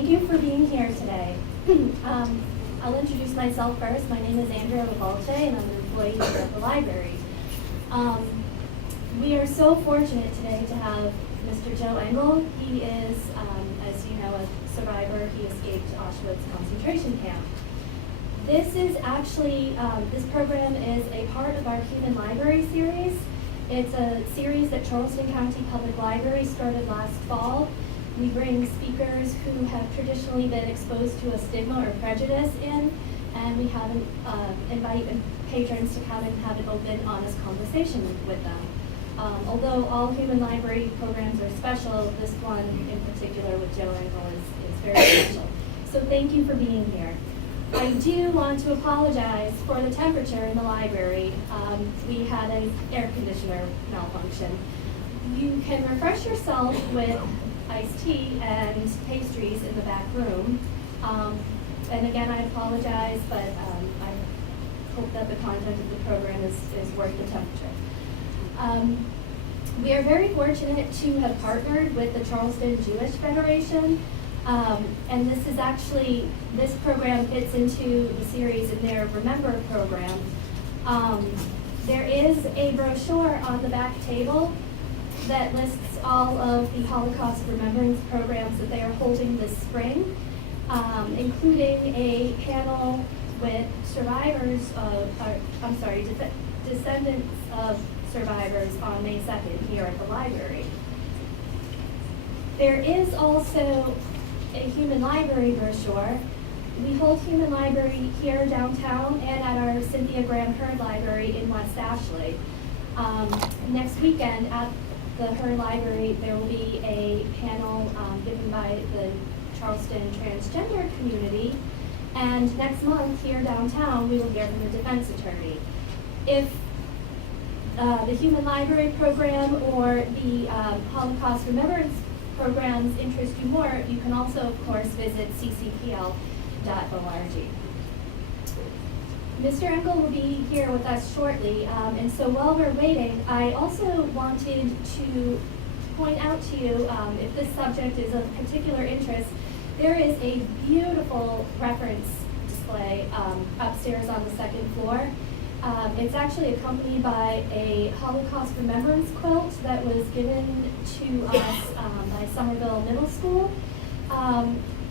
Thank you for being here today. I'll introduce myself first. My name is Andrea Lavolce, and I'm an employee here at the library. We are so fortunate today to have Mr. Joe Engel. He is, as you know, a survivor. He escaped Auschwitz concentration camp. This is actually, this program is a part of our Human Library series. It's a series that Charleston County Public Library started last fall. We bring speakers who have traditionally been exposed to a stigma or prejudice in, and we have invite patrons to come and have an open, honest conversation with them. Although all human library programs are special, this one in particular with Joe Engel is very special. So thank you for being here. I do want to apologize for the temperature in the library. We had an air conditioner malfunction. You can refresh yourself with iced tea and pastries in the back room. And again, I apologize, but I hope that the content of the program is worth the temperature. We are very fortunate to have partnered with the Charleston Jewish Federation. And this is actually, this program fits into the series in their Remember program. There is a brochure on the back table that lists all of the Holocaust Remembrance programs that they are holding this spring, including a panel with survivors of, descendants of survivors on May 2nd here at the library. There is also a Human Library brochure. We hold Human Library here downtown and at our Cynthia Graham Hurd Library in West Ashley. Next weekend at the Hurd Library, there will be a panel given by the Charleston transgender community. And next month here downtown, we will hear from a defense attorney. If the Human Library program or the Holocaust Remembrance programs interest you more, you can also, of course, visit ccpl.org. Mr. Engel will be here with us shortly, and so while we're waiting, I also wanted to point out to you, if this subject is of particular interest, there is a beautiful reference display upstairs on the second floor. It's actually accompanied by a Holocaust Remembrance quilt that was given to us by Somerville Middle School.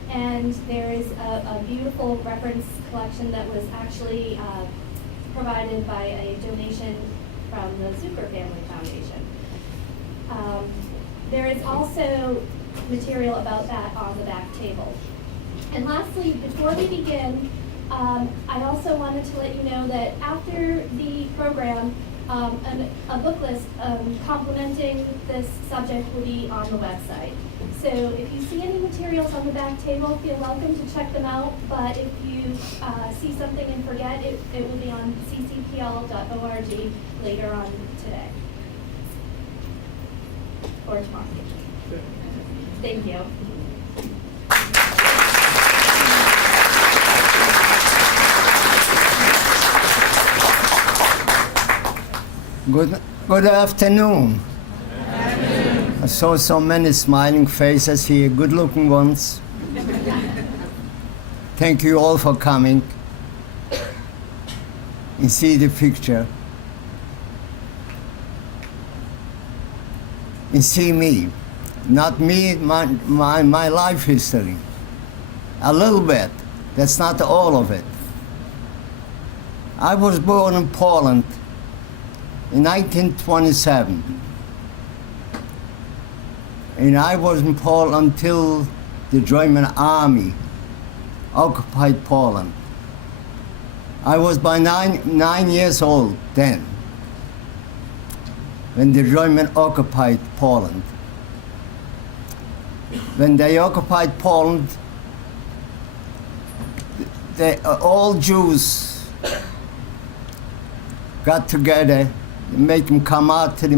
And there is a beautiful reference collection that was actually provided by a donation from the Zucker Family Foundation. There is also material about that on the back table. And lastly, before we begin, I also wanted to let you know that after the program, a book list complementing this subject will be on the website. So if you see any materials on the back table, feel welcome to check them out. But if you see something and forget, it will be on ccpl.org later on today. Or tomorrow. Thank you. Good afternoon. I saw so many smiling faces here, good-looking ones. Thank you all for coming and see the picture. And see me, not me, my life history. A little bit, that's not all of it. I was born in Poland in 1927. And I was in Poland until the German army occupied Poland. I was by nine years old then, when the German occupied Poland. When they occupied Poland, all Jews got together and made them come out to the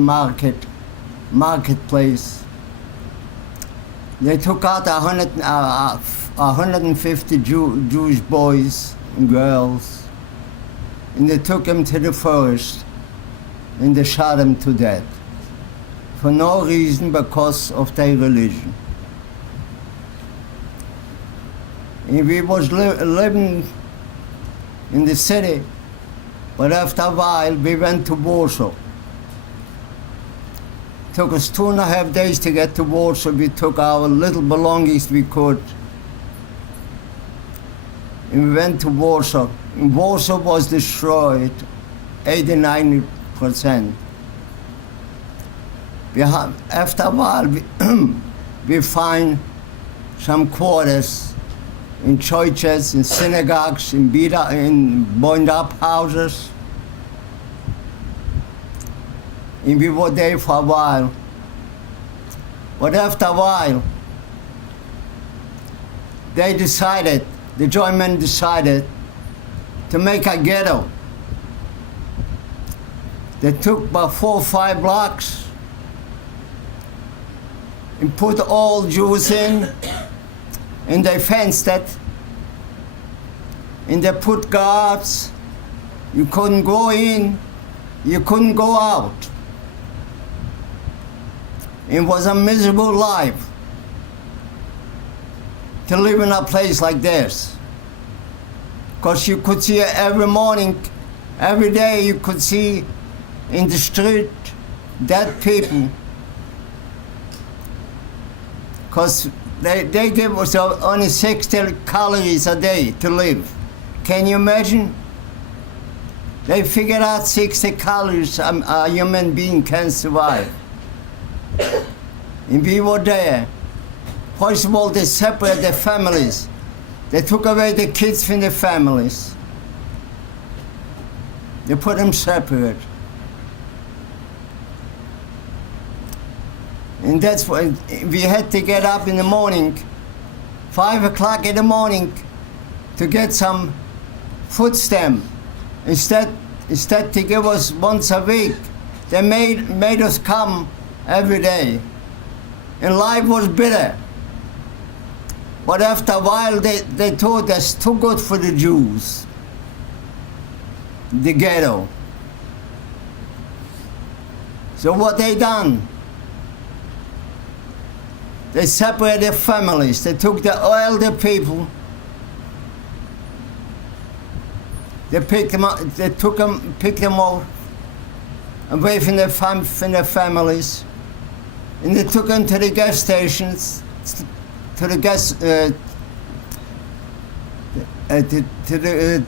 marketplace. They took out 150 Jewish boys and girls, and they took them to the forest, and they shot them to death for no reason, because of their religion. And we was living in the city, but after a while we went to Warsaw. Took us 2.5 days to get to Warsaw. We took our little belongings we could, and we went to Warsaw. And Warsaw was destroyed, 89%. After a while, we find some quarters in churches, in synagogues, in burned-up houses. And we were there for a while. But after a while, the Germans decided to make a ghetto. They took about 4 or 5 blocks and put all Jews in, and they fenced it, and they put guards. You couldn't go in, you couldn't go out. It was a miserable life to live in a place like this, because you could see every morning, every day you could see in the street dead people, because they give us only 60 calories a day to live. Can you imagine? They figured out 60 calories a human being can survive. And we were there. First of all, they separated the families. They took away the kids from the families. They put them separate. And that's why we had to get up in the morning, 5 o'clock in the morning, to get some food stamp. Instead to give us once a week, they made us come every day. And life was bitter. But after a while, they thought that's too good for the Jews, the ghetto. So what they done? They separated families. They took the elder people. They picked them up. They picked them out away from their families, and they took them to the gas stations, to the gas, to the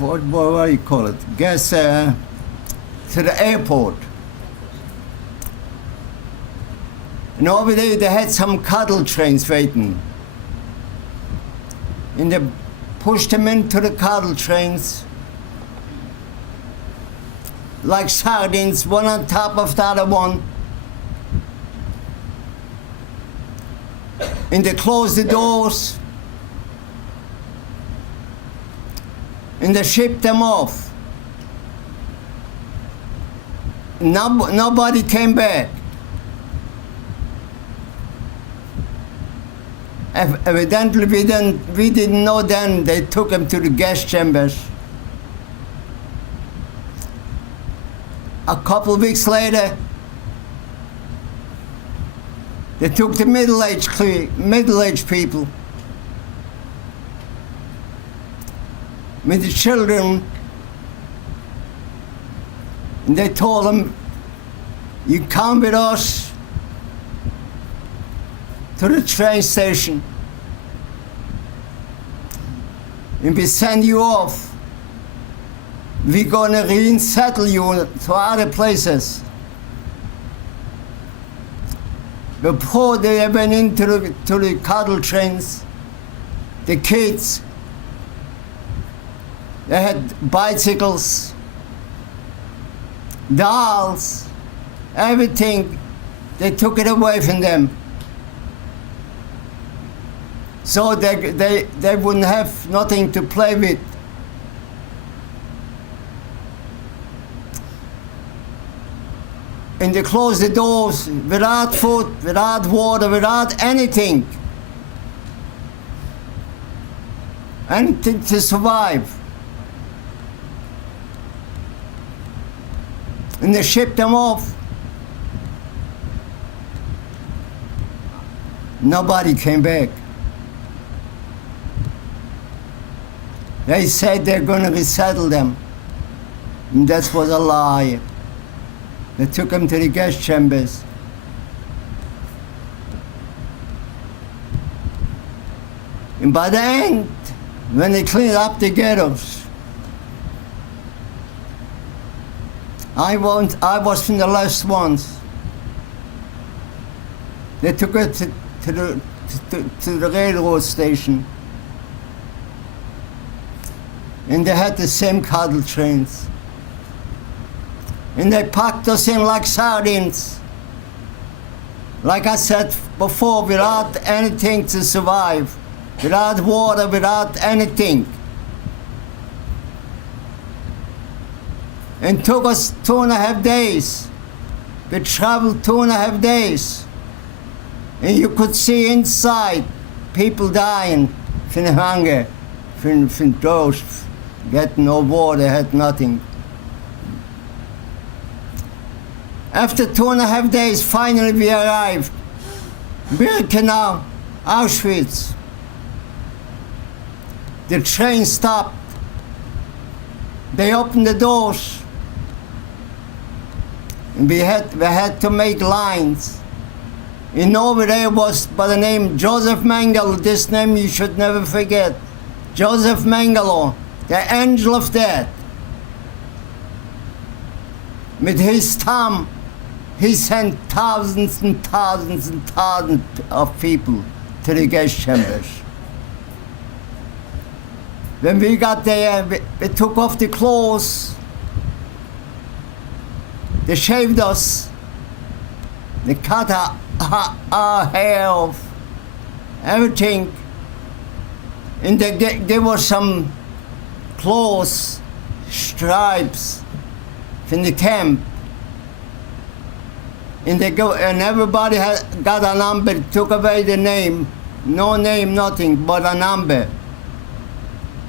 what do you call it? Gas, to the airport. And over there they had some cattle trains waiting. And they pushed them into the cattle trains like sardines, one on top of the other one. And they closed the doors. And they shipped them off. Nobody came back. Evidently, we didn't know then. They took him to the gas chambers. A couple of weeks later, they took the middle-aged people with the children, and they told them, "You come with us to the train station, and we send you off. We're gonna resettle you to other places." Before they went into the cattle trains, the kids, they had bicycles, dolls, everything. They took it away from them, so they wouldn't have nothing to play with. And they closed the doors without food, without water, without anything to survive. And they shipped them off. Nobody came back. They said they're going to resettle them. And that was a lie. They took them to the gas chambers. And by the end, when they cleaned up the ghettos, I was from the last ones. They took it to the railroad station. And they had the same cattle trains. And they packed us in like sardines. Like I said before, without anything to survive. Without water, without anything. And took us 2.5 days. We traveled 2.5 days. And you could see inside people dying from hunger, from thirst, getting no water, had nothing. After 2.5 days, finally we arrived. Birkenau, Auschwitz. The train stopped. They opened the doors. And we had to make lines. And over there was by the name Joseph Mengele. This name you should never forget. Joseph Mengele, the angel of death. With his thumb, he sent thousands and thousands and thousands of people to the gas chambers. When we got there, we took off the clothes. They shaved us. They cut our hair off, everything. And they gave us some clothes, stripes from the camp. And everybody got a number, took away the name. No name, nothing, but a number.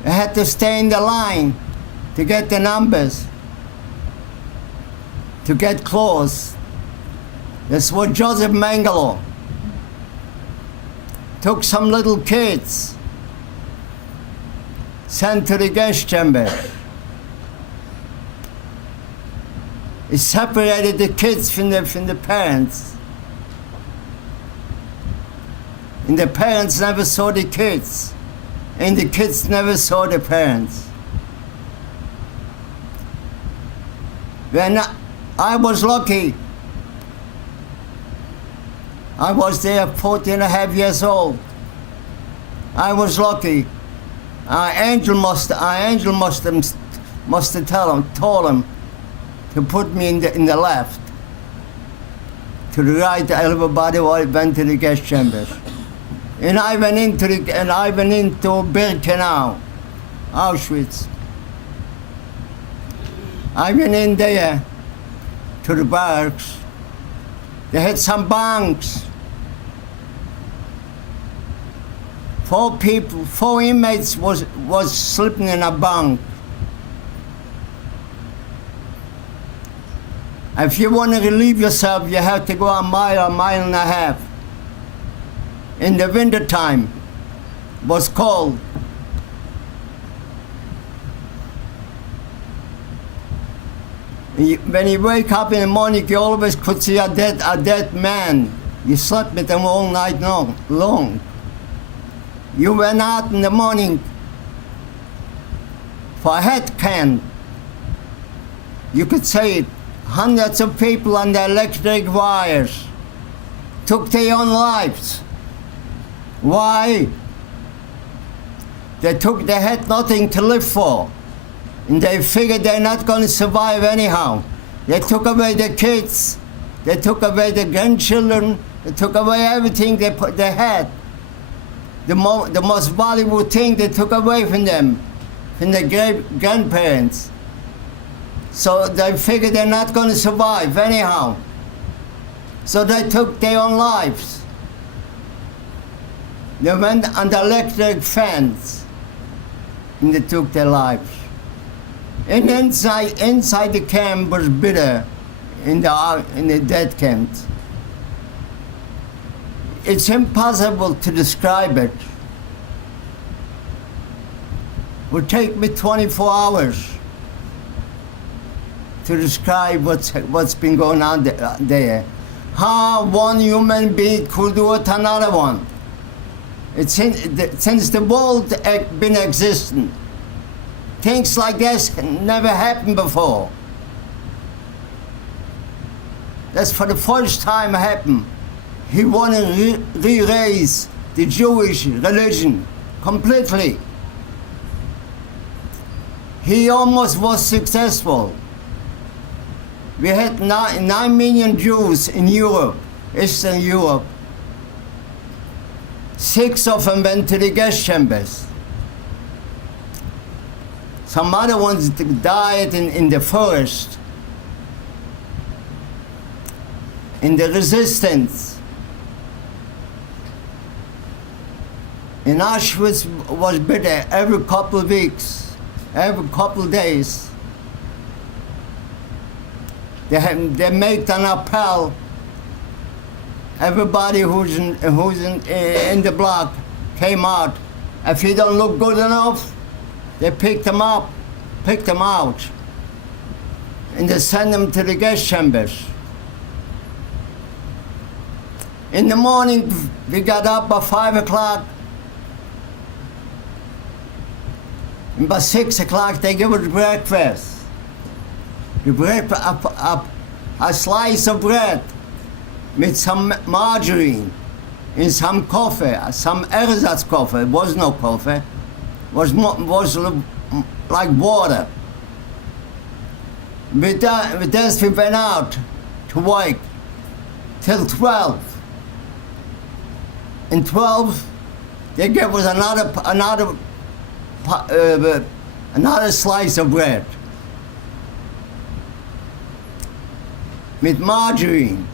I had to stay in the line to get the numbers, to get clothes. That's what Joseph Mengele took some little kids, sent to the gas chamber. He separated the kids from the parents. And the parents never saw the kids. And the kids never saw the parents. When I was lucky, I was there 14.5 years old. I was lucky. Our angel must have told him to put me in the left. To the right, everybody went to the gas chambers. And I went into Birkenau, Auschwitz. I went in there to the barracks. They had some bunks. 4 inmates was sleeping in a bunk. If you want to relieve yourself, you have to go a mile and a half. In the winter time, was cold. When you wake up in the morning, you always could see a dead man. You slept with them all night long. You went out in the morning for a head can. You could say it. Hundreds of people on the electric wires took their own lives. Why? They had nothing to live for. And they figured they're not going to survive anyhow. They took away the kids. They took away the grandchildren. They took away everything they had. The most valuable thing they took away from them, from their grandparents. So they figured they're not going to survive anyhow. So they took their own lives. They went on the electric fence and they took their lives. And inside the camp was bitter, in the death camps. It's impossible to describe it. would take me 24 hours to describe what's been going on there. How one human being could do it to another one. It's since the world been existing, things like this never happened before. That's for the first time happened. He wanted to re-raise the Jewish religion completely. He almost was successful. We had 9 million Jews in Europe, Eastern Europe. 6 of them went to the gas chambers. Some other ones died in the forest, in the resistance. In Auschwitz was bitter every couple of weeks, every couple of days. They make an appel. Everybody who's in the block came out. If he don't look good enough, they pick them up, pick them out, and they send them to the gas chambers. In the morning, we got up at 5 o'clock. And by 6 o'clock, they give us breakfast. The breakfast, a slice of bread with some margarine and some coffee, some ersatz coffee. It was no coffee. It was like water. With this, we went out to work till 12. In 12, they gave us another slice of bread with margarine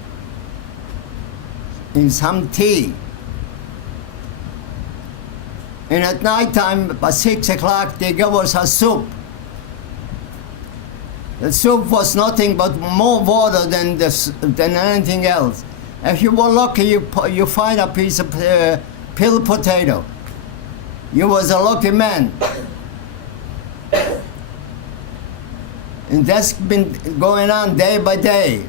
and some tea. And at night time, by 6 o'clock, they gave us a soup. The soup was nothing but more water than anything else. If you were lucky, you find a piece of peeled potato. You was a lucky man. And that's been going on day by day.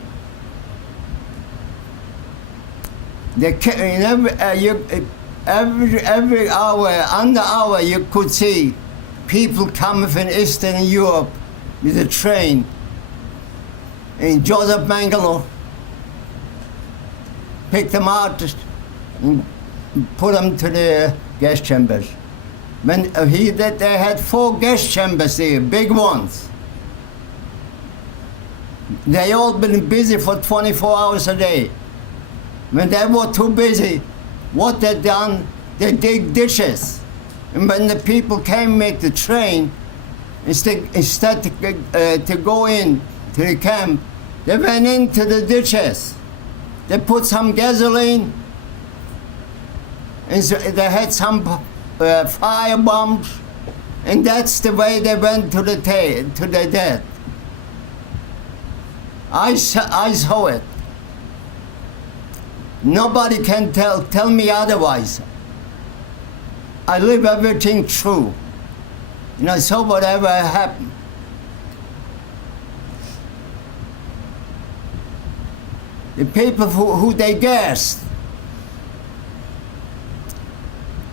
Every hour, under hour, you could see people coming from Eastern Europe with a train. And Joseph Mengele picked them out and put them to the gas chambers. When he did, they had 4 gas chambers there, big ones. They all been busy for 24 hours a day. When they were too busy, what they done, they dig ditches. And when the people came make the train, instead to go in to the camp, they went into the ditches. They put some gasoline, and so they had some fire bombs, and that's the way they went to the death. I saw it. Nobody can tell me otherwise. I live everything true, and I saw whatever happened. The people who they gassed,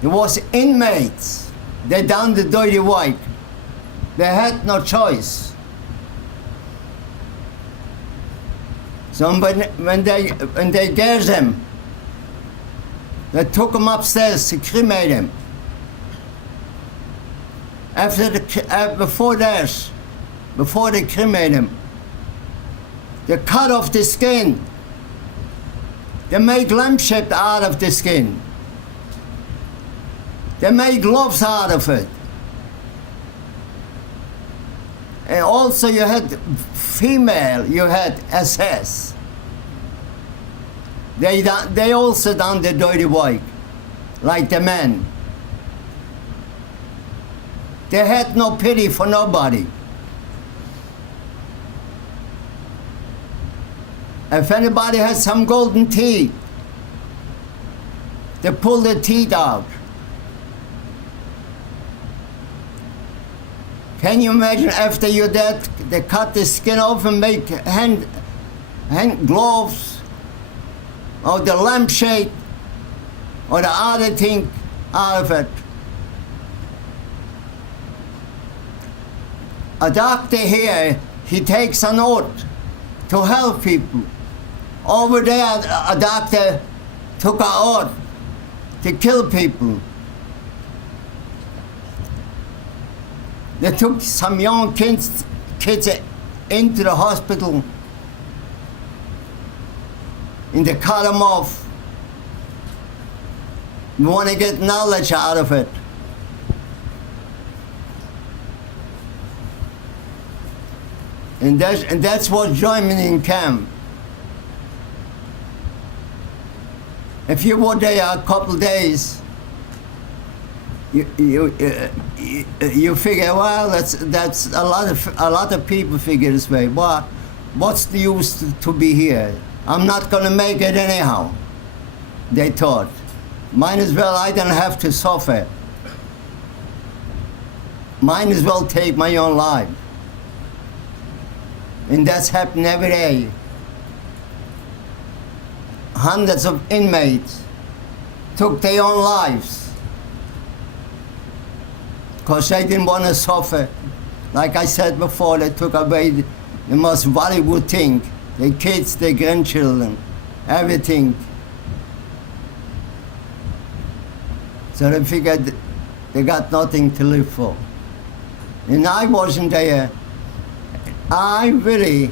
there was inmates. They done the dirty work. They had no choice. So when they gassed them, they took them upstairs to cremate them. Before they cremate them, they cut off the skin. They made lampshade out of the skin. They made gloves out of it. And also you had female, you had SS. They also done the dirty work, like the men. They had no pity for nobody. If anybody had some golden teeth, they pulled the teeth out. Can you imagine after you're dead, they cut the skin off and make hand gloves, or the lampshade, or the other thing out of it? A doctor here, he takes an oath to help people. Over there, a doctor took an oath to kill people. They took some young kids into the hospital and they cut them off. We want to get knowledge out of it. And that's what Germany in camp. If you were there a couple days, you figure, well, that's a lot of people figure this way. Well, what's the use to be here? I'm not going to make it anyhow. They thought, might as well I don't have to suffer. Might as well take my own life. And that's happening every day. Hundreds of inmates took their own lives because they didn't want to suffer. Like I said before, they took away the most valuable thing, their kids, their grandchildren, everything. So they figured they got nothing to live for. And I wasn't there. I really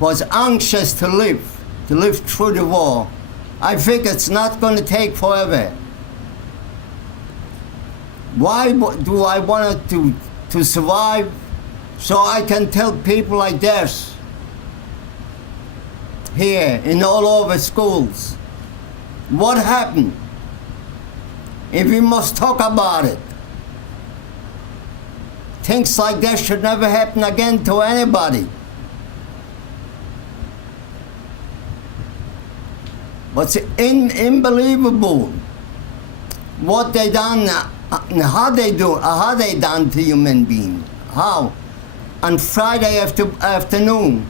was anxious to live through the war. I think it's not going to take forever. Why do I want to survive? So I can tell people like this here and all over schools what happened. And we must talk about it. Things like that should never happen again to anybody. But it's unbelievable what they done, how they done to human beings. How? On Friday afternoon,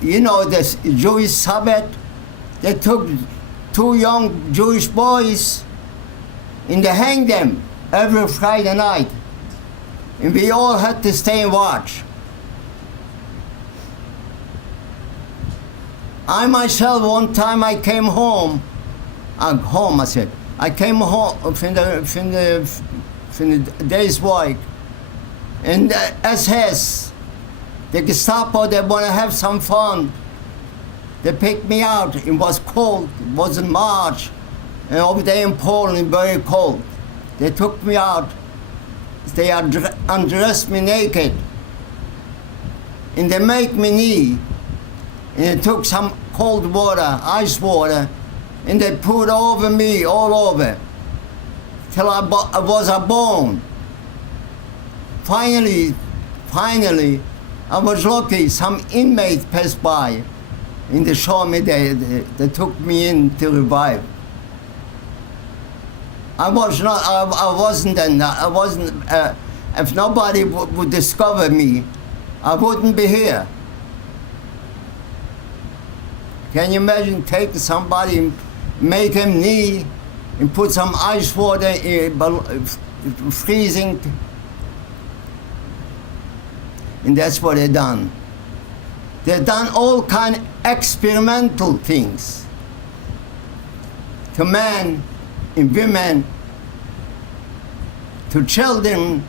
you know, this Jewish Sabbath, they took 2 young Jewish boys and they hanged them every Friday night. And we all had to stay and watch. I myself, one time I came home, I came home from the day's work, and the SS, the Gestapo, they want to have some fun. They picked me out. It was cold, it was in March, and over there in Poland, very cold. They took me out. They undressed me naked, and they make me knee, and they took some cold water, ice water, and they put over me, all over, till I was a bone. Finally, I was lucky. Some inmates passed by, and they showed me, they took me in to revive. I wasn't, if nobody would discover me, I wouldn't be here. Can you imagine taking somebody, make him knee, and put some ice water, freezing? And that's what they done. They done all kind of experimental things to men and women, to children.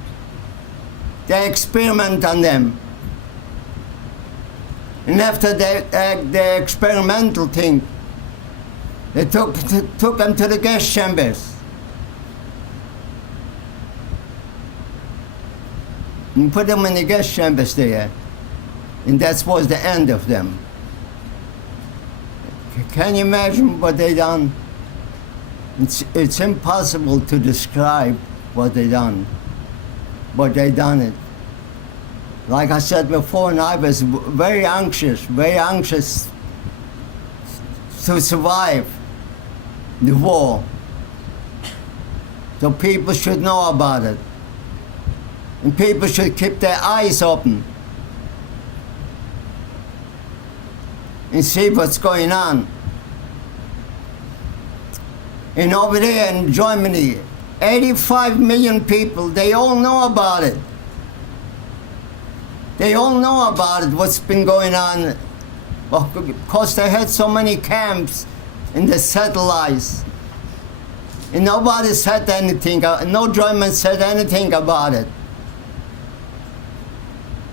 They experiment on them. And after the experimental thing, they took them to the gas chambers and put them in the gas chambers there. And that was the end of them. Can you imagine what they done? It's impossible to describe what they done, but they done it. Like I said before, and I was very anxious to survive the war. So people should know about it. And people should keep their eyes open and see what's going on. And over there in Germany, 85 million people, they all know about it. They all know about it, what's been going on. Because they had so many camps in the satellites. And nobody said anything, no German said anything about it.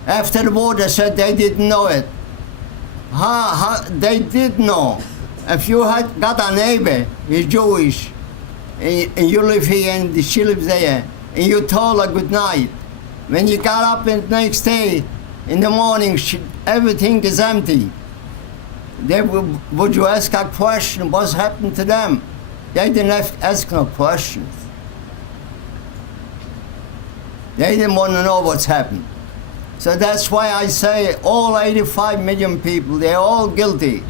After the war, they said they didn't know it. They did know. If you had got a neighbor, he's Jewish, and you live here and she lives there, and you told her good night, when you got up the next day, in the morning, everything is empty. Would you ask a question, what's happened to them? They didn't ask no questions. They didn't want to know what's happened. So that's why I say all 85 million people, they're all guilty.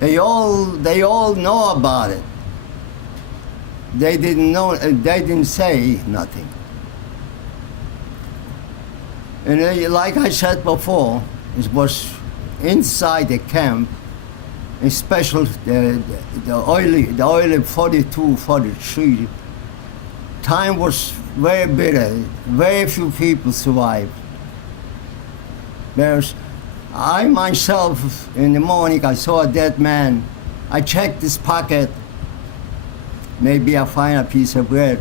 They all know about it. They didn't know, they didn't say nothing. And like I said before, it was inside the camp, especially the early 42, 43. Time was very bitter. Very few people survived. I myself, in the morning, I saw a dead man. I checked his pocket. Maybe I find a piece of bread.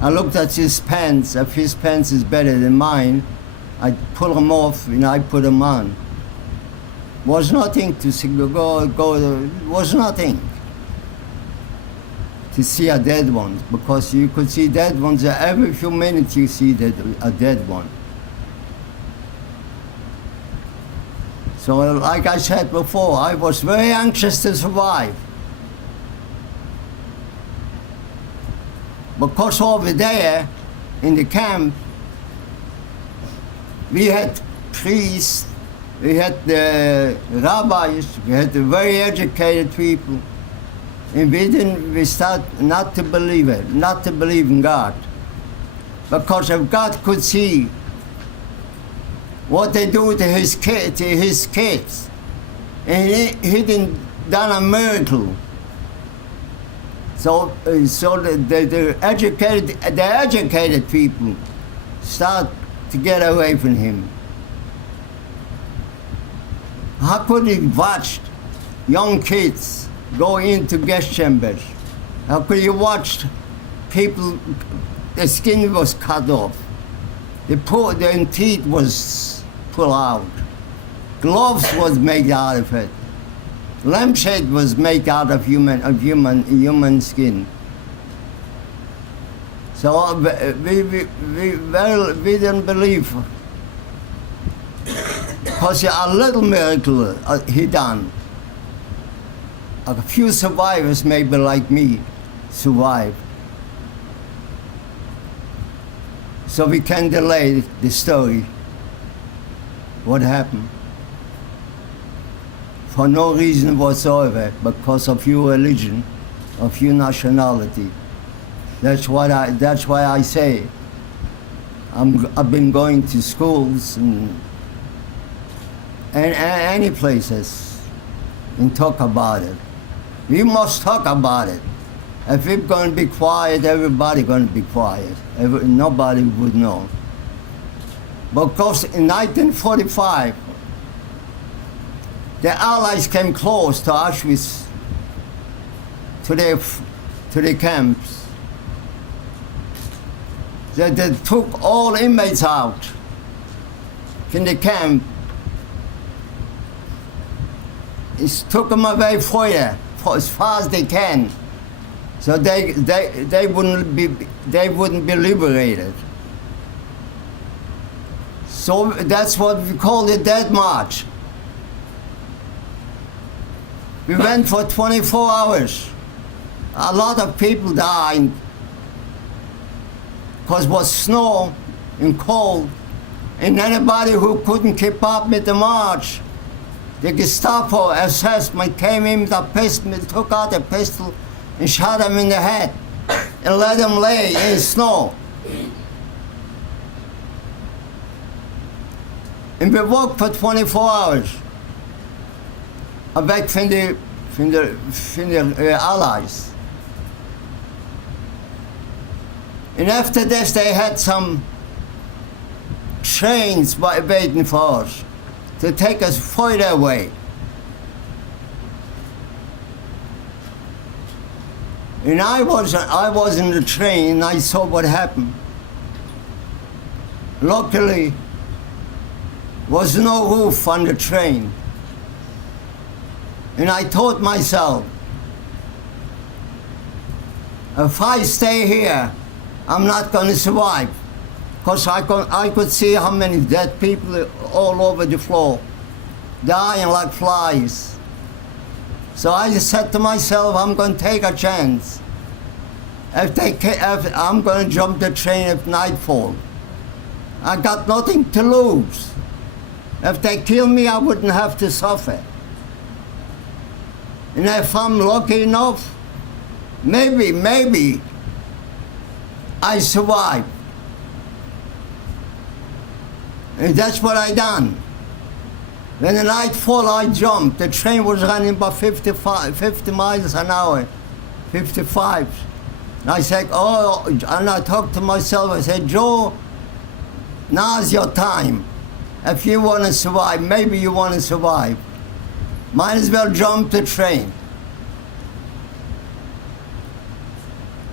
I looked at his pants. If his pants is better than mine, I pull them off and I put them on. Was nothing to see, was nothing to see a dead one, because you could see dead ones every few minutes. You see a dead one. So, like I said before, I was very anxious to survive. Because over there, in the camp, we had priests, we had the rabbis, we had the very educated people, and we started not to believe it, not to believe in God. Because if God could see what they do to his kids, and he didn't done a miracle. So the educated people start to get away from him. How could he watch young kids go into gas chambers? How could you watch people, the skin was cut off, their teeth was pulled out, gloves was made out of it, lampshade was made out of human skin. So we didn't believe, because a little miracle he done. A few survivors, maybe like me, survived. So we can delay the story, what happened, for no reason whatsoever, because of your religion, of your nationality. That's why I say I've been going to schools and any places and talk about it. We must talk about it. If we're going to be quiet, everybody going to be quiet. Nobody would know. Because in 1945, the Allies came close to Auschwitz, to the camps. They took all inmates out in the camp. It took them away further, as far as they can. So they wouldn't be liberated. So that's what we call the Death March. We went for 24 hours. A lot of people died because it was snow and cold, and anybody who couldn't keep up with the march, the Gestapo assessment came in with a pistol, took out a pistol and shot him in the head. and let them lay in snow. And we walked for 24 hours back from the Allies. And after this, they had some trains waiting for us to take us further away. And I was in the train, and I saw what happened. Luckily, was no roof on the train. And I thought myself, if I stay here, I'm not going to survive. Because I could see how many dead people all over the floor, dying like flies. So I just said to myself, I'm going to take a chance. If I'm going to jump the train at nightfall. I got nothing to lose. If they kill me, I wouldn't have to suffer. And if I'm lucky enough, maybe I survive. And that's what I done. When the night fall, I jumped. The train was running about 50 miles an hour, 55. And I said, and I talked to myself, I said, Joe, now's your time. If you want to survive, maybe you want to survive. Might as well jump the train.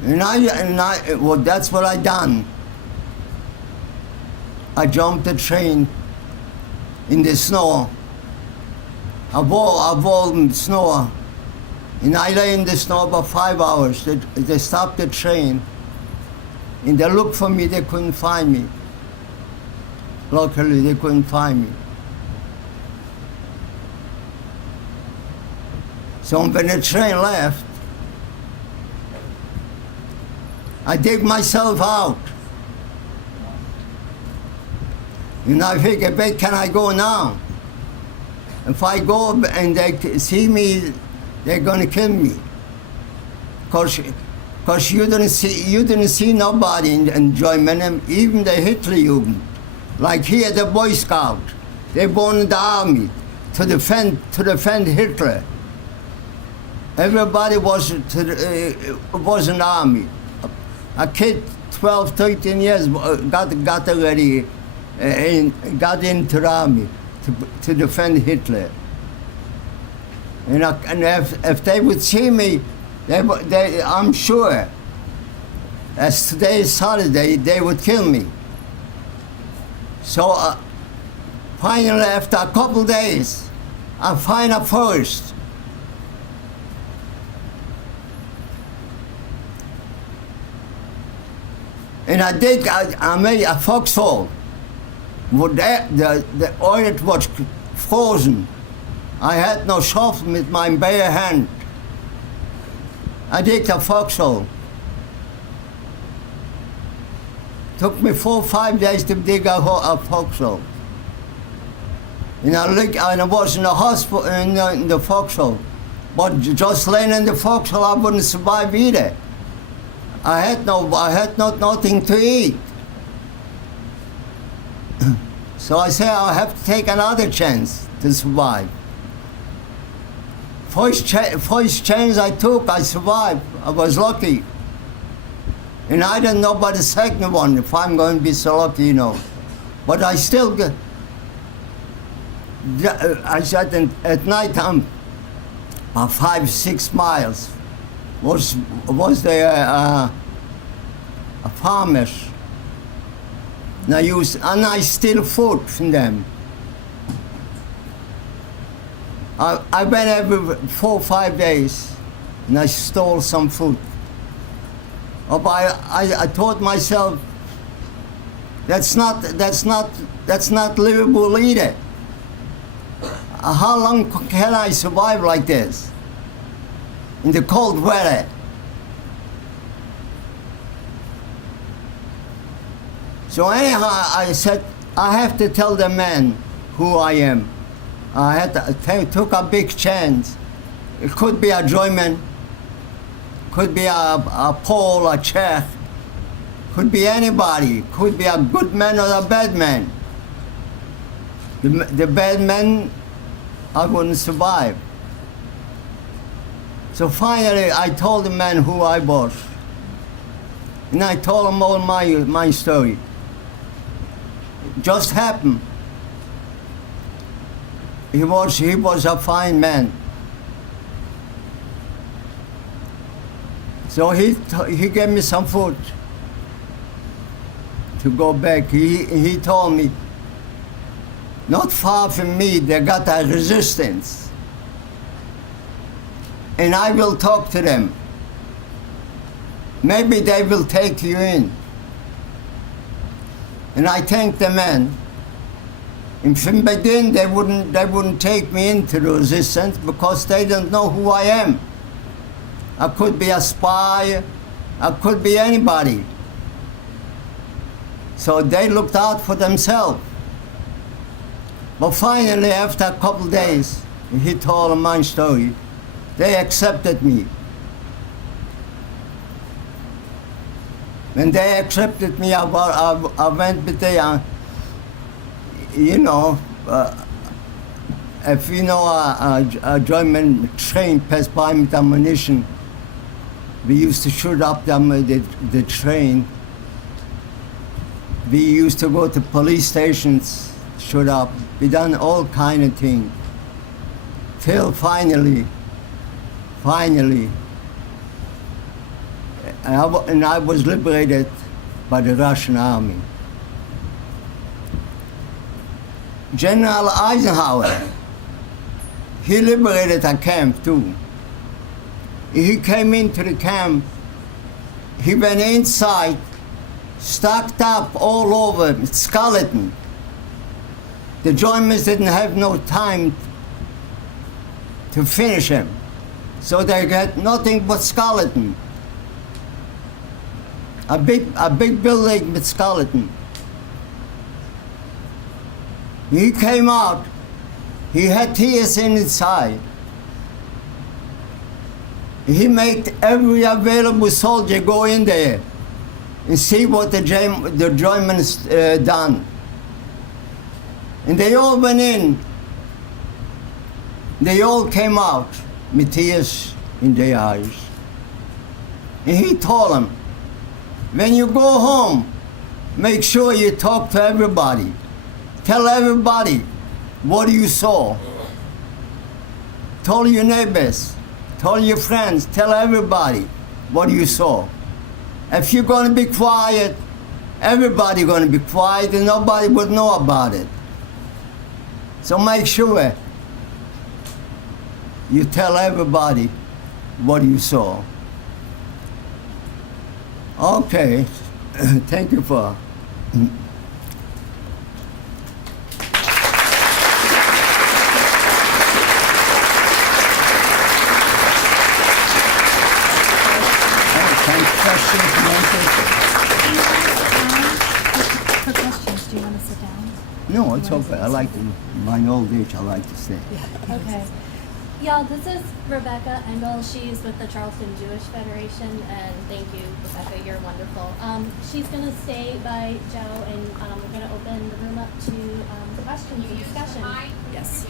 Well, that's what I done. I jumped the train in the snow. I rolled in the snow. And I lay in the snow about 5 hours. They stopped the train. And they looked for me, they couldn't find me. Luckily, they couldn't find me. So when the train left, I dig myself out. And I figure, where can I go now? If I go and they see me, they're going to kill me. Because you didn't see nobody in Germany, even the Hitlerjugend. Like here, the Boy Scout, they born in the army to defend Hitler. Everybody was in the army. A kid, 12, 13 years, got already got into the army to defend Hitler. And if they would see me, I'm sure, as today is Saturday, they would kill me. So finally, after a couple days, I find a forest. And I made a foxhole. The oil was frozen. I had no shovel with my bare hand. I dig a foxhole. Took me 4 or 5 days to dig a foxhole. And I was in the hospital in the foxhole. But just laying in the foxhole, I wouldn't survive either. I had nothing to eat. So I said, I have to take another chance to survive. First chance I took, I survived. I was lucky. And I didn't know about the second one, if I'm going to be so lucky, you know. But I still get, I said at night time, 5, 6 miles, was there a farmers. And I steal food from them. I went every 4 or 5 days, and I stole some food. I told myself, that's not livable either. How long can I survive like this in the cold weather? So anyhow, I said, I have to tell the man who I am. I took a big chance. It could be a German. could be a Pole, a Czech, could be anybody, could be a good man or a bad man. The bad men, I wouldn't survive. So finally, I told the man who I was. And I told him all my story. It just happened. He was a fine man. So he gave me some food to go back. He told me, not far from me, they got a resistance. And I will talk to them. Maybe they will take you in. And I thanked the man. And from then they wouldn't take me into the resistance because they don't know who I am. I could be a spy, I could be anybody. So they looked out for themselves. But finally, after a couple of days, he told them my story. They accepted me. When they accepted me, I went with the, if you know a German train passed by with ammunition, we used to shoot up the train. We used to go to police stations, shoot up. We done all kind of things. Till finally, and I was liberated by the Russian army. General Eisenhower, he liberated a camp too. He came into the camp, he went inside, stocked up all over, skeleton. The Germans didn't have no time to finish him, so they got nothing but skeleton. A big building with skeleton. He came out, he had tears in his eye. He made every available soldier go in there and see what the Germans done. And they all went in. They all came out with tears in their eyes. And he told them, when you go home, make sure you talk to everybody. Tell everybody what you saw. Tell your neighbors, tell your friends, tell everybody what you saw. If you're going to be quiet, everybody's going to be quiet and nobody would know about it. So make sure you tell everybody what you saw. Okay, thank you for. For questions, do you want to sit down? No, it's okay. I like to, my old age, I like to stay. Okay. Y'all, this is Rebecca Engel. She's with the Charleston Jewish Federation, and thank you, Rebecca, you're wonderful. She's going to stay by Joe, and we're going to open the room up to questions and discussion. Yes.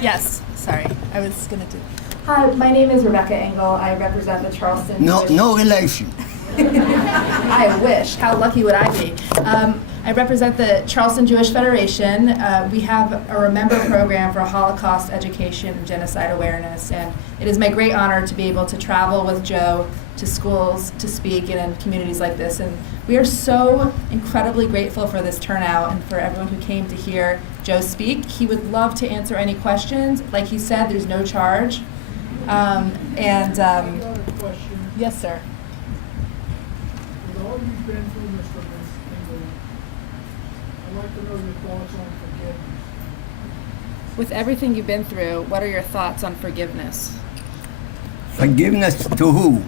Yes. Sorry, I was going to do. Hi, my name is Rebecca Engel. I represent the Charleston Jewish... No relation. I wish. How lucky would I be? I represent the Charleston Jewish Federation. We have a Remember program for Holocaust education and genocide awareness, and it is my great honor to be able to travel with Joe to schools to speak in communities like this. And we are so incredibly grateful for this turnout and for everyone who came to hear Joe speak. He would love to answer any questions. Like he said, there's no charge. Yes, sir. With all you've been through, Mr. Engel, I'd like to know your thoughts on forgiveness. With everything you've been through, what are your thoughts on forgiveness? Forgiveness to who?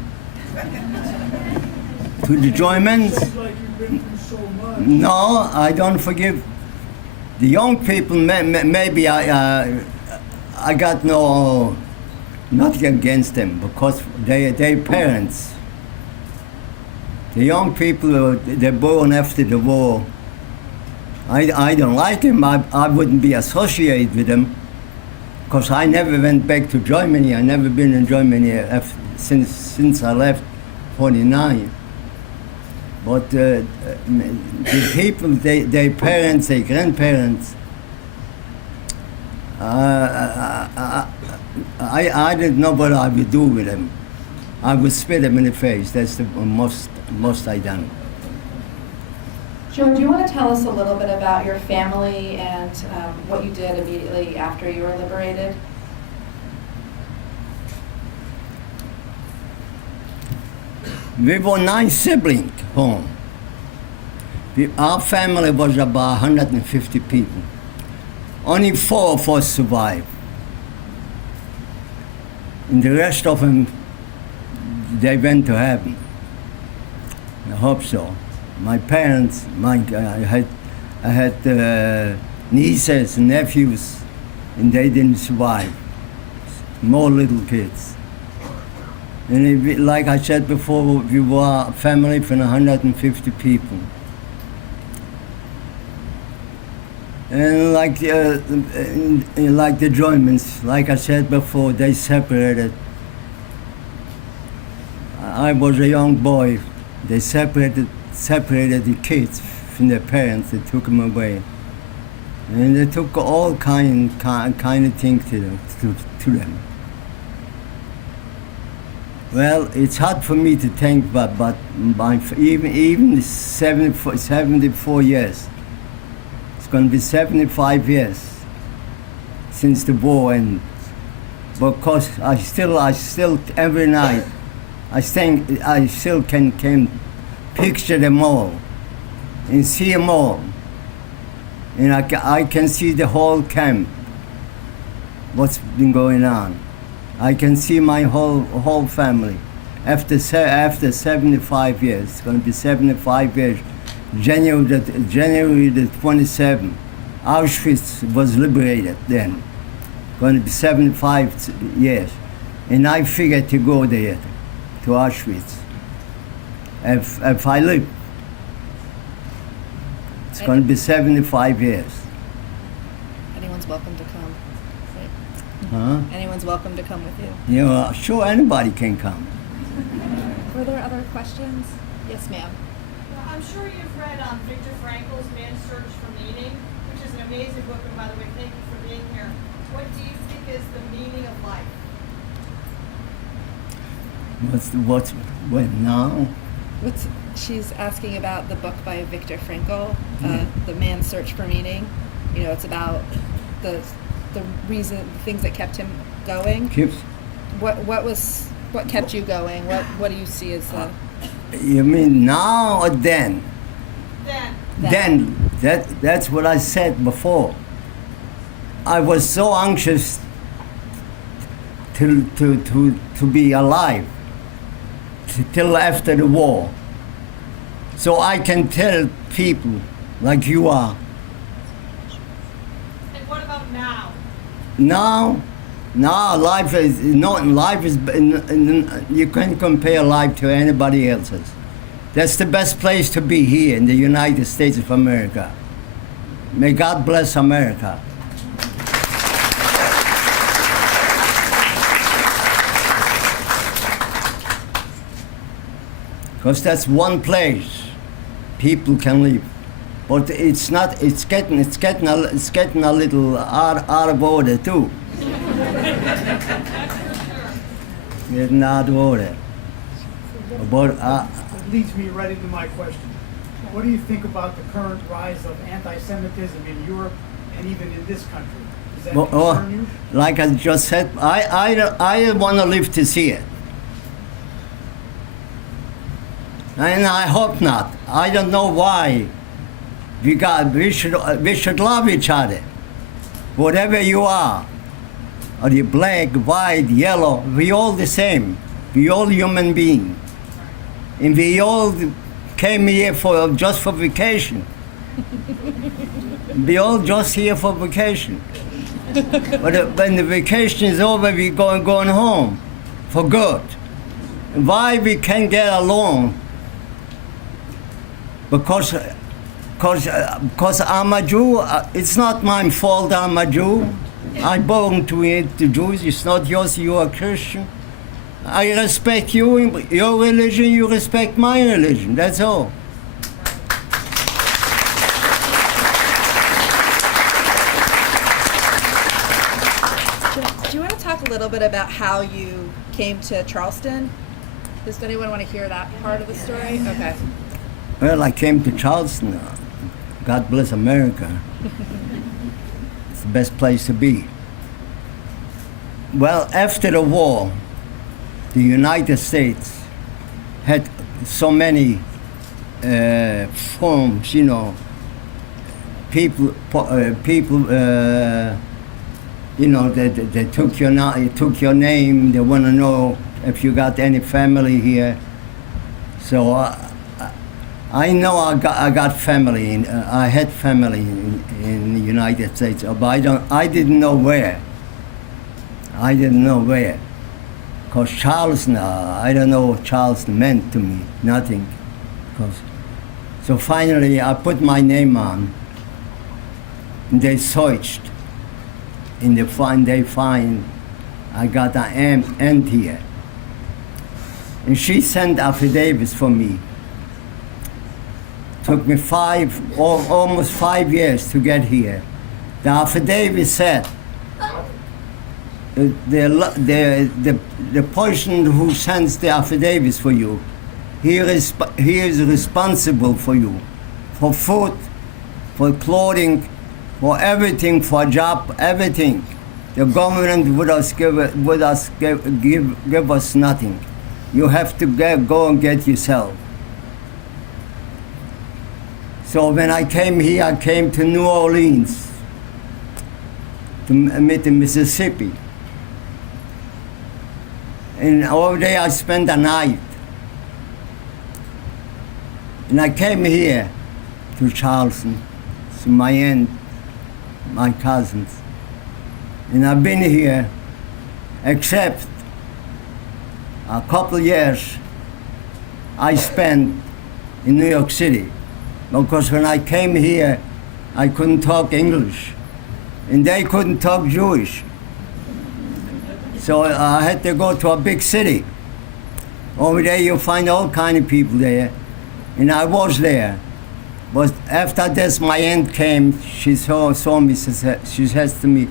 To the Germans? It seems like you've been through so much. No, I don't forgive. The young people, maybe I got no Nothing against them, because they parents. The young people, they're born after the war. I don't like them. I wouldn't be associated with them, because I never went back to Germany. I never been in Germany since I left 49. But the people, their parents, their grandparents, I didn't know what I would do with them. I would spit them in the face. That's the most I done. Joe, do you want to tell us a little bit about your family and what you did immediately after you were liberated? We were 9 siblings home. Our family was about 150 people. Only 4 of us survived. And the rest of them, they went to heaven. I hope so. My parents, I had nieces and nephews, and they didn't survive. More little kids. And like I said before, we were a family from 150 people. And like the Germans, like I said before, they separated. I was a young boy. They separated the kids from their parents. They took them away, and they took all kind of things to them. Well, it's hard for me to think, but even 74 years. It's going to be 75 years since the war ended. Because I still every night, I still can picture them all and see them all. And I can see the whole camp, what's been going on. I can see my whole family. After 75 years, it's going to be 75 years. January the 27th, Auschwitz was liberated then. Going to be 75 years. And I figured to go there, to Auschwitz, if I live. It's going to be 75 years. Anyone's welcome to come. Huh? Anyone's welcome to come with you. You know, sure, anybody can come. Were there other questions? Yes, ma'am. I'm sure you've read Viktor Frankl's Man's Search for Meaning, which is an amazing book, and by the way, thank you for being here. What do you think is the meaning of life? What now? She's asking about the book by Viktor Frankl, The Man's Search for Meaning. You know, it's about the things that kept him going. What kept you going? What do you see as the... You mean now or then? Then. That's what I said before. I was so anxious to be alive till after the war, so I can tell people like you are. And what about now? Now life is not. Life is. You can't compare life to anybody else's. That's the best place to be here in the United States of America. May God bless America. Because that's one place people can live. But it's not. It's getting a little out of order too. Getting out of order. But That leads me right into my question. What do you think about the current rise of anti-Semitism in Europe and even in this country? Does that concern you? Like I just said, I want to live to see it. And I hope not. I don't know why. We should love each other. Whatever you are you black, white, yellow, we all the same. We all human beings. And we all came here just for vacation. We all just here for vacation. But when the vacation is over, we're going home for good. Why we can't get along? Because I'm a Jew. It's not my fault I'm a Jew. I belong to the Jews. It's not yours. You are a Christian. I respect you, your religion. You respect my religion. That's all. Do you want to talk a little bit about how you came to Charleston? Does anyone want to hear that part of the story? Okay. Well, I came to Charleston. God bless America. It's the best place to be. Well, after the war, the United States had so many forms, you know, people, you know, they took your name. They want to know if you got any family here. So I know I got family. I had family in the United States, but I didn't know where. I didn't know where. Because Charleston, I don't know what Charleston meant to me. Nothing. So finally, I put my name on. And they searched. And they find I got an aunt here. And she sent affidavits for me. Took me almost 5 years to get here. The affidavit said the person who sends the affidavits for you, he is responsible for you, for food, for clothing, for everything, for a job, everything. The government would give us nothing. You have to go and get yourself. So when I came here, I came to New Orleans, to meet in Mississippi. And over there I spent a night. And I came here to Charleston, to my aunt, my cousins. And I've been here, except a couple years I spent in New York City. Because when I came here, I couldn't talk English. And they couldn't talk Jewish. So I had to go to a big city. Over there you find all kind of people there. And I was there. But after this, my aunt came, she saw me, she says to me,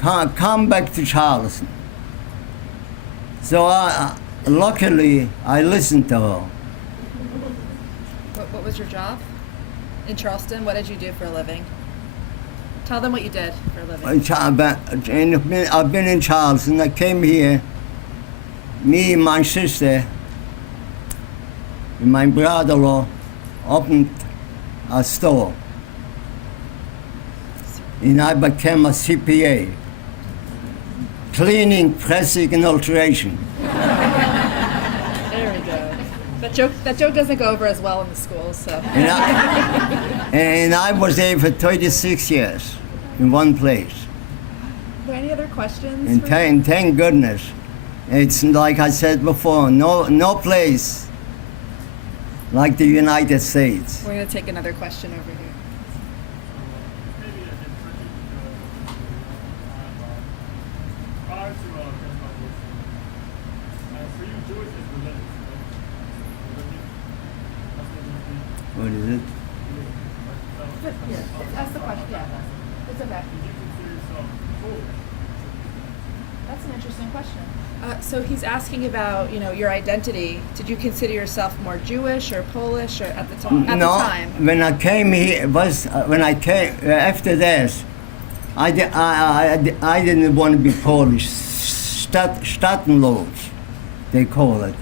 come back to Charleston. So luckily, I listened to her. What was your job in Charleston? What did you do for a living? Tell them what you did for a living. I've been in Charleston. I came here, me and my sister and my brother-in-law opened a store. And I became a CPA, cleaning, pressing, and alteration. There we go. That joke doesn't go over as well in the schools, so. And I was there for 36 years in one place. Are there any other questions? And thank goodness. It's like I said before, no place like the United States. We're going to take another question over here. What is it? Ask the question, yeah. It's okay. That's an interesting question. So he's asking about, your identity. Did you consider yourself more Jewish or Polish or at the time? No, when I came here, after this, I didn't want to be Polish. Staatenlos, they call it.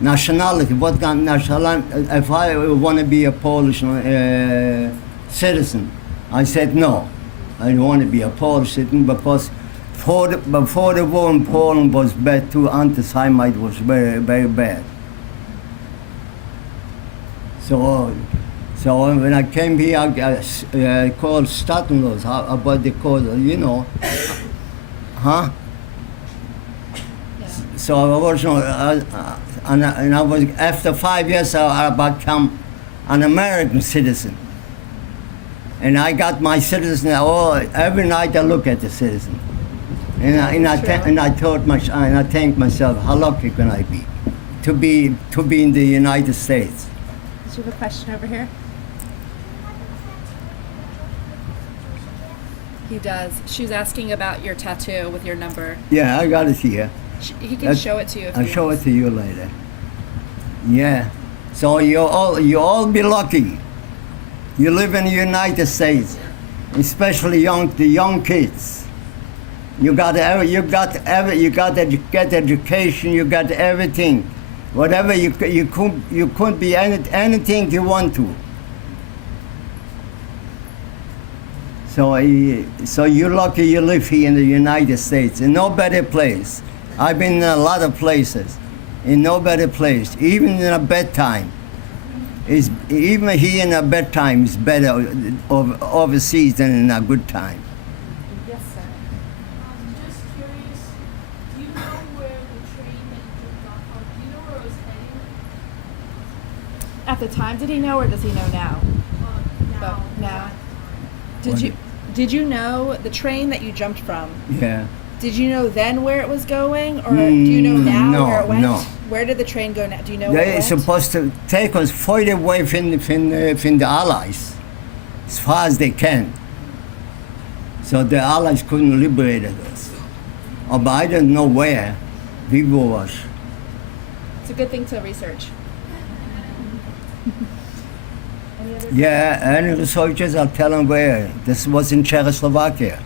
Nationality, what kind of nationality? If I want to be a Polish citizen, I said no. I don't want to be a Polish citizen because before the war in Poland was bad too. Anti-Semitism was very, very bad. So So when I came here, I got called Statenlos, about the code, you know. Huh? Yeah. So I was, and I was, after 5 years, I became an American citizen. And I got my citizen, every night I look at the citizen. And I thank myself, how lucky can I be to be in the United States. Do you have a question over here? He does. She was asking about your tattoo with your number. Yeah, I got it here. He can show it to you if I'll he show wants. it to you later. Yeah. So you all be lucky. You live in the United States, especially the young kids. You got to get education. You got everything, whatever you could be anything you want to. So you're lucky you live here in the United States. In no better place. I've been in a lot of places. In no better place, even in a bedtime. Even here in a bedtime is better overseas than in a good time. Yes, sir. Just curious, do you know where the train had took off? Or do you know where it was heading? At the time, did he know, or does he know now? Now. Now. What? Did you know the train that you jumped from? Yeah. Did you know then where it was going, or do you know now no, where it went? no. Where did the train go now? Do you know where it They're went? supposed to take us further away from the Allies, as far as they can. So the Allies couldn't liberate us. But I don't know where people was. It's a good thing to research. Any other Yeah, and the soldiers, I'll tell them where. This was in Czechoslovakia Yes,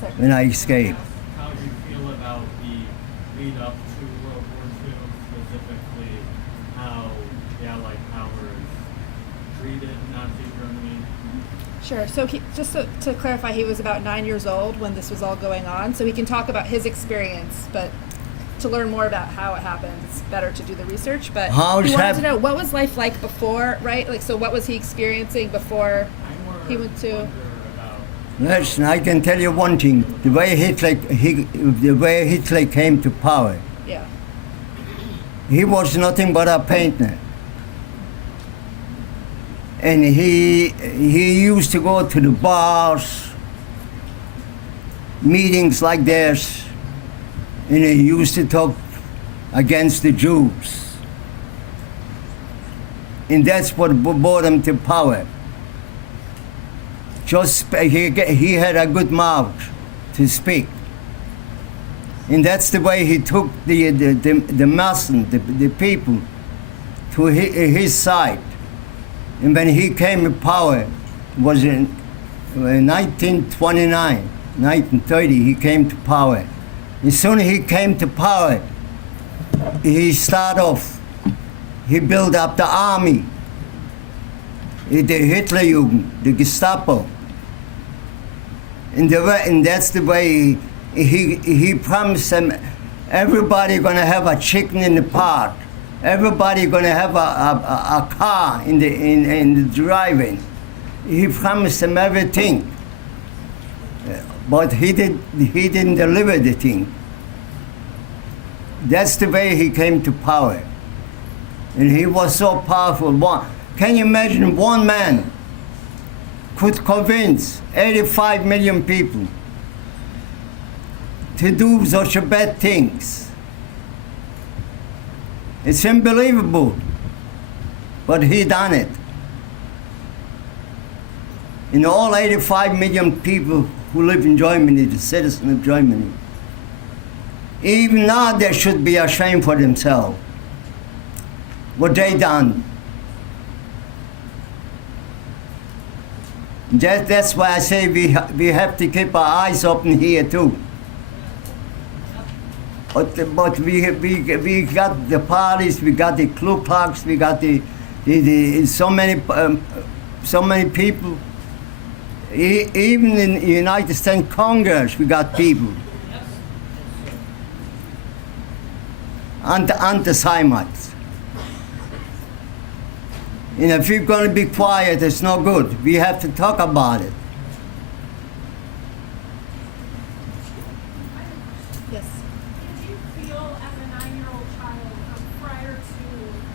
sir. when I escaped. How do you feel about the lead up to World War II, specifically how the Allied powers treated Nazi Germany? Sure. So to clarify, he was about 9 years old when this was all going on. So he can talk about his experience, but to learn more about how it happened, it's better to do the research. But How he it's wanted to hap- know, what was life like before, right? Like, so what was he experiencing before he went to? Wonder about Listen, I can tell you one thing. The way Hitler came to power, Yeah. he was nothing but a painter. And he used to go to the bars, meetings like this, and he used to talk against the Jews. And that's what brought him to power. He had a good mouth to speak. And that's the way he took the masses, the people, to his side. And when he came to power, was in 1929, 1930, he came to power. As soon as he came to power, he started off, he built up the army, the Hitlerjugend, the Gestapo. And that's the way he promised them, everybody gonna have a chicken in the pot. Everybody gonna have a car in the driving. He promised them everything, but he didn't deliver the thing. That's the way he came to power, and he was so powerful. Can you imagine one man could convince 85 million people to do such bad things? It's unbelievable, but he done it. And all 85 million people who live in Germany, the citizens of Germany, even now they should be ashamed for themselves, what they done. That's why I say we have to keep our eyes open here too. But we got the parties, we got the Ku Klux, we got the so many people. Even in the United States Congress, we got people. Anti-Semites. And if you're going to be quiet, it's no good. We have to talk about it. Yes. Did you feel as a 9-year-old child, prior to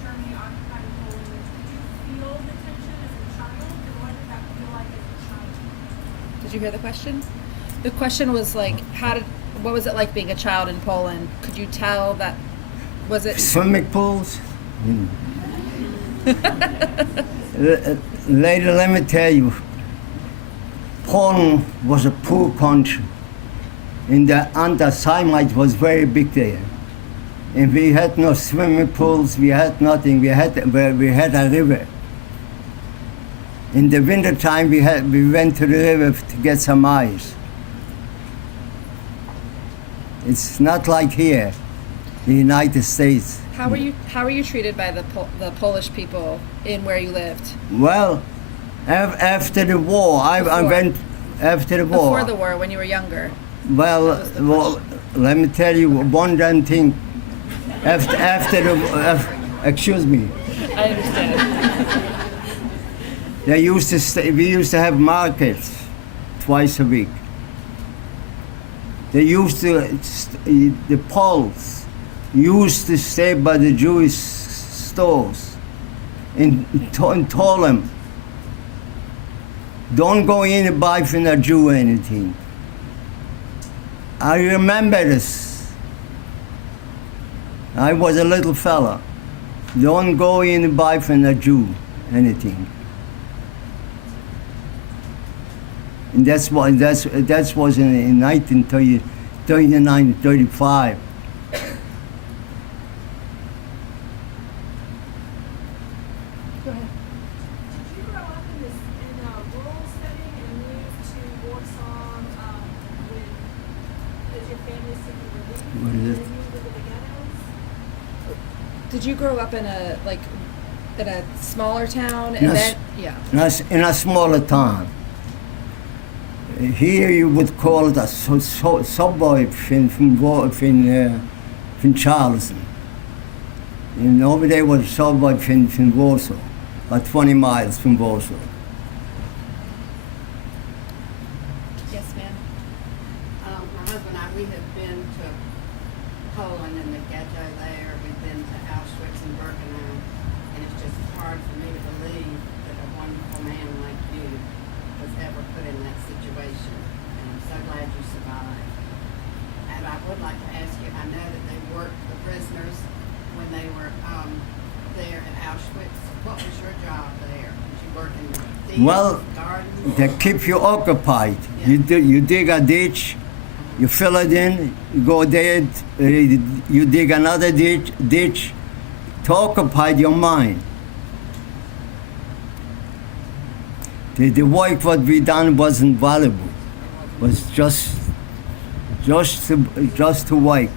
Germany occupying Poland, did you feel the tension as a child, or what did that feel like as a child? Did you hear the question? The question was like, what was it like being a child in Poland? Could you tell that, was it? Swimming pools. Later, let me tell you, Poland was a poor country, and the anti-Semitism was very big there. And we had no swimming pools, we had nothing, we had a river. In the winter time, we went to the river to get some ice. It's not like here, the United States. How were you treated by the Polish people in where you lived? Well, after the war, I went after the war. Before the war, when you were younger. Well, let me tell you one damn thing. After the, excuse me. I understand. We used to have markets twice a week. The Poles used to stay by the Jewish stores and told them, don't go in and buy from a Jew anything. I remember this. I was a little fella. Don't go in and buy from a Jew anything. And that was in 1939, 35. Go ahead. Did you grow up in a rural setting and move to Warsaw as your family seeking relief? What is it? And then moved into the ghettos? Did you grow up in a smaller town and Yes. then yeah? In a smaller town. Here you would call it a suburb in Charleston. And over there was a suburb in Warsaw, about 20 miles from Warsaw. Yes, ma'am. My husband and I, we have been to Poland and the ghetto there. We've been to Auschwitz and Birkenau, and it's just hard for me to believe that a wonderful man like you was ever put in that situation. And I'm so glad you survived. And I would like to ask you, I know that they worked the prisoners when they were there at Auschwitz. What was your job there? Did you work in the fields, Well, gardens? they keep you occupied. Yeah. You dig a ditch, you fill it in, you go there, you dig another ditch to occupy your mind. The work what we done wasn't valuable. Was just to work.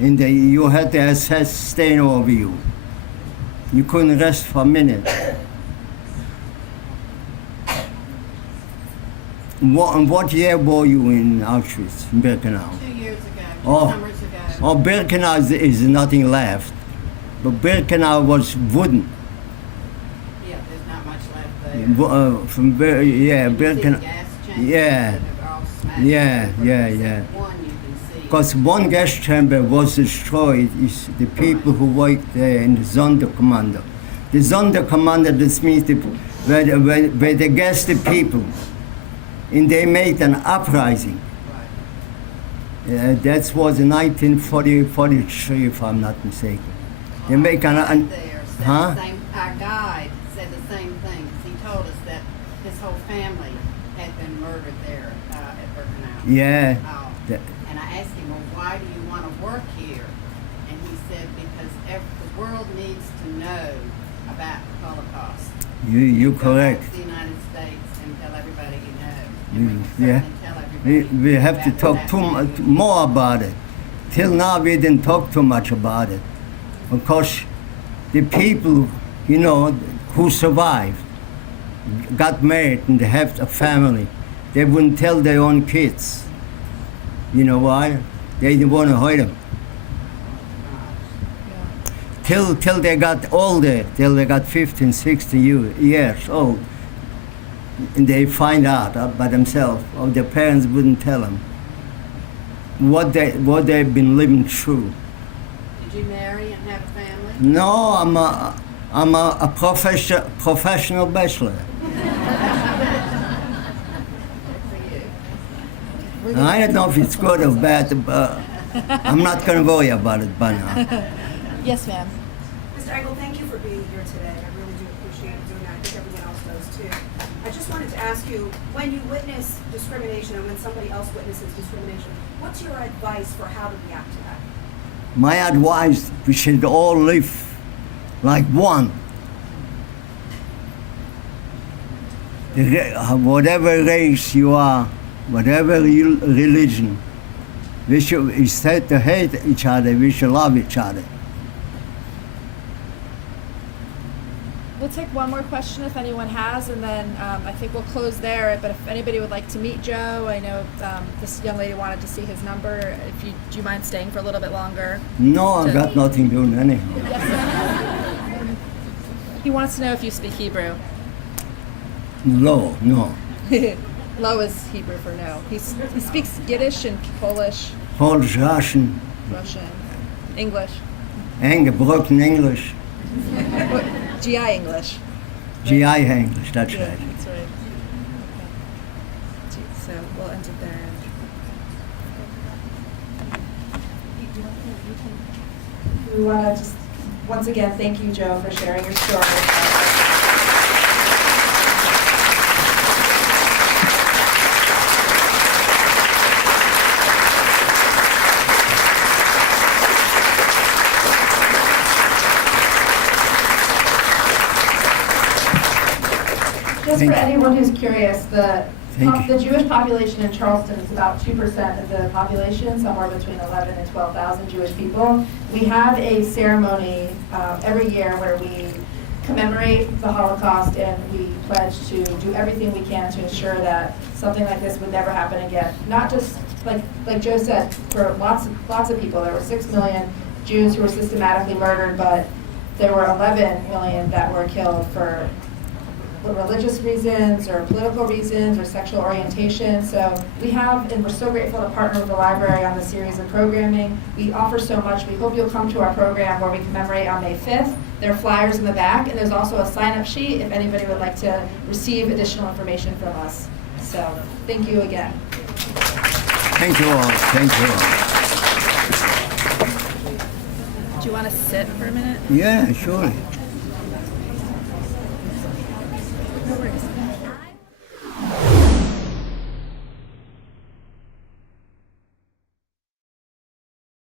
And you had the SS staying over you. You couldn't rest for a minute. What year were you in Auschwitz, in Birkenau? 2 years ago, 2 Oh. summers ago. Oh, Birkenau is nothing left. But Birkenau was wooden. Yeah, there's not much left there. Yeah, Can you see Birkenau. gas chambers Yeah. that are all smashed Yeah, over? yeah, Except yeah. one you can see. Because one gas chamber was destroyed, is the people who worked there in the Sonderkommando. The Sonderkommando, this means where they gas the people. And they made an uprising. Right. That was in 1943, if I'm not mistaken. They make Our an... guide there said Huh? the same, our guide said the same thing, 'cause he told us that his whole family had been murdered there at Birkenau. Yeah. Oh. The- And I asked him, well, why do you want to work here? And he said, because the world needs to know about the Holocaust. You're Go back correct. to the United States and tell everybody you know. Mm, And we can yeah. certainly tell everybody We have to about talk that too means. more about it. Till now, we didn't talk too much about it. Because the people, who survived, got married and they have a family, they wouldn't tell their own kids. You know why? They didn't want to hurt them. till they got older, till they got 15, 16 years old. And they find out by themselves, or their parents wouldn't tell them what they've been living through. Did you marry and have a family? No, I'm a professional bachelor. Good for you. I don't know if it's good or bad, but I'm not going to worry about it by now. Yes, ma'am. Mr. Engel, thank you for being here today. I really do appreciate you doing that. I think everyone else does too. I just wanted to ask you, when you witness discrimination and when somebody else witnesses discrimination, what's your advice for how to react to that? My advice, we should all live like one. Whatever race you are, whatever religion, we should, instead to hate each other, we should love each other. We'll take one more question if anyone has, and then I think we'll close there. But if anybody would like to meet Joe, I know this young lady wanted to see his number. Do you mind staying for a little bit longer? No, I've got nothing doing anyhow. Yes. He wants to know if you speak Hebrew. No. Lo is Hebrew for no. He speaks Yiddish and Polish, Polish, Russian, English. broken English, GI English. GI English, that's Yeah, right. that's right. Okay. So we'll end it there. We want to just, once again, thank you, Joe, for sharing your story with us. Just for anyone who's curious, the Jewish population in Charleston is about 2% of the population, somewhere between 11 and 12,000 Jewish people. We have a ceremony every year where we commemorate the Holocaust, and we pledge to do everything we can to ensure that something like this would never happen again. Not just, like Joe said, for lots of people. There were 6 million Jews who were systematically murdered, but there were 11 million that were killed for religious reasons or political reasons or sexual orientation. So we have, and we're so grateful to partner with the library on this series of programming. We offer so much. We hope you'll come to our program where we commemorate on May 5th. There are flyers in the back, and there's also a sign-up sheet if anybody would like to receive additional information from us. So thank you again. Thank you all. Thank you all. Do you want to sit for a minute? Yeah, surely.